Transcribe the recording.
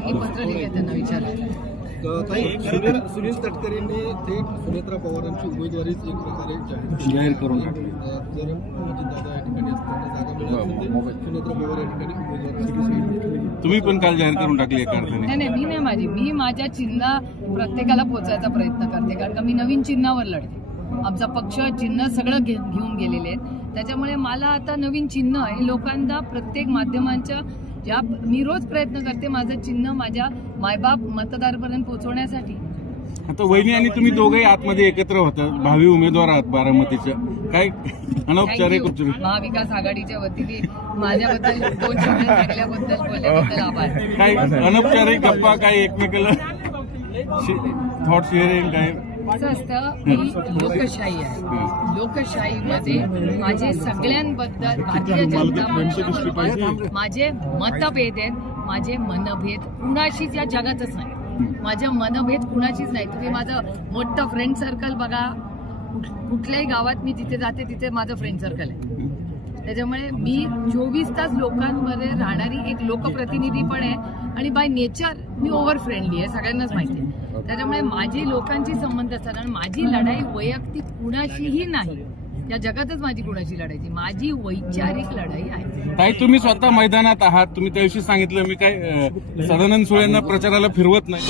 त्यांनी पत्र लिहिले त्यांना विचारायला ताई सुनील सुनील तटकरेंनी थेट सुनेत्रा पवारांची उमेदवारीच एक प्रकारे जाहीर करून. जर दादा या ठिकाणी असताना जागा मिळाली ते सुनेत्रा पवार या ठिकाणी उमेदवार तुम्ही पण काल जाहीर करून टाकली एका अर्थाने नाही नाही मी नाही माझी. मी माझ्या चिन्ह प्रत्येकाला पोचायचा प्रयत्न करते कारण का मी नवीन चिन्हावर लढते. आमचा पक्ष चिन्ह सगळं घे घेऊन गेलेले आहेत. त्याच्यामुळे मला आता नवीन चिन्ह आहे. लोकांना प्रत्येक माध्यमांच्या ज्या मी रोज प्रयत्न करते माझं चिन्ह माझ्या मायबाप मतदारपर्यंत पोहोचवण्यासाठी. आता वहिनी आणि तुम्ही दोघेही आतमध्ये एकत्र होता. भावी उमेदवार आहात बारामतीच्या. काय अनौपचारिक. महाविकास आघाडीच्या वतीने माझ्याबद्दल दोन शब्द सांगल्याबद्दल बोलल्याबद्दल आभार. काय अनौपचारिक गप्पा काय एकमेकाला थॉट शेअरिंग काय? असं असतं ही लोकशाही आहे. लोकशाहीमध्ये माझे सगळ्यांबद्दल भारतीय जनता पक्षाबरोबर माझे मतभेद आहेत माझे मनभेद कुणाशीच या जगातच नाही. माझे मनभेद कुणाशीच नाही. तुम्ही माझं मोठं फ्रेंड सर्कल बघा. कुठ- कुठल्याही गावात मी जिथे जाते तिथे माझं फ्रेंड सर्कल आहे. त्याच्यामुळे मी चोवीस तास लोकांमध्ये राहणारी एक लोकप्रतिनिधी पण आहे. आणि बाय नेचर मी ओव्हर फ्रेंडली आहे सगळ्यांनाच माहिती आहे. त्याच्यामुळे माझी लोकांची संबंध असतात आणि माझी लढाई वैयक्तिक कुणाशीही नाही. या जगातच माझी कुणाशी लढायची? माझी वैचारिक लढाई आहे. ताई तुम्ही स्वतः मैदानात आहात. तुम्ही त्याविषयी सांगितलं. मी काय सदानंद सुळेंना प्रचाराला फिरवत नाही.